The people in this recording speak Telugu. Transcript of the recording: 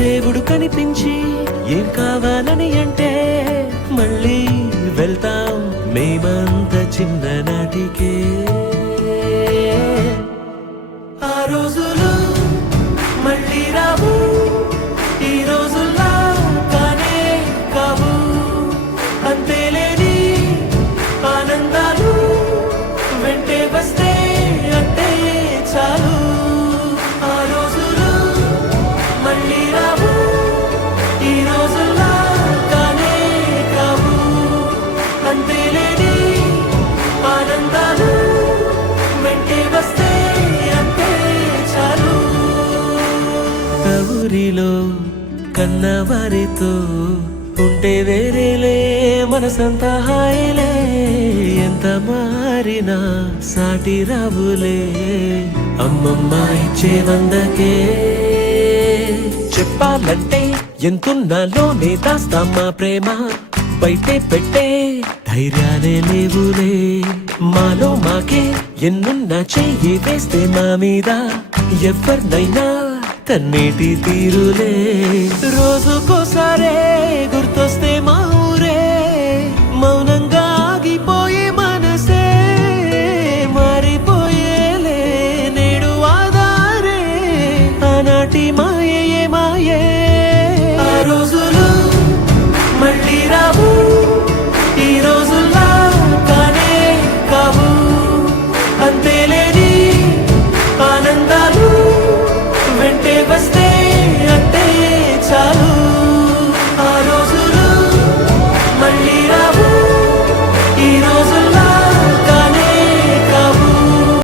దేవుడు కనిపించి ఏం కావాలని అంటే మళ్ళీ వెళ్తాం మేమంత చిన్ననాటికే. ఆ రోజులు మళ్ళీ రావు, ఈ రోజుల్లా కానే కావు. అంతేలేని ఆనందాలు వెంటే వస్తే అంటే చాలు. ఆ రోజులు మళ్ళీ రావు, ఈ రోజుల్లా కానే కావు. అంతేలేని ఆనందాలు వెంటే వస్తే అంటే చాలు. ఊరిలో కన్నవారితో ఉంటే వేరేలే మనసంతా హాయిలే. ఎంత మారినా సాటి రావులే అమ్మమ్మ ఇచ్చే వందకే. చెప్పాలంటే ఎంతున్నాలోనే దాస్తాం మా ప్రేమ, బయటే పెట్టే ధైర్యాలే లేవులే. మాలో మాకే ఎన్నున్నా చెయ్యి వేస్తే మా మీద ఎవరినైనా కన్నీటి తీరులే. రోజుకోసారే గుర్తొస్తే మా ఊరే, మౌనంగా ఆగిపోయే మనసే మారిపోయేలే నేడు ఆధారే. ఆనాటి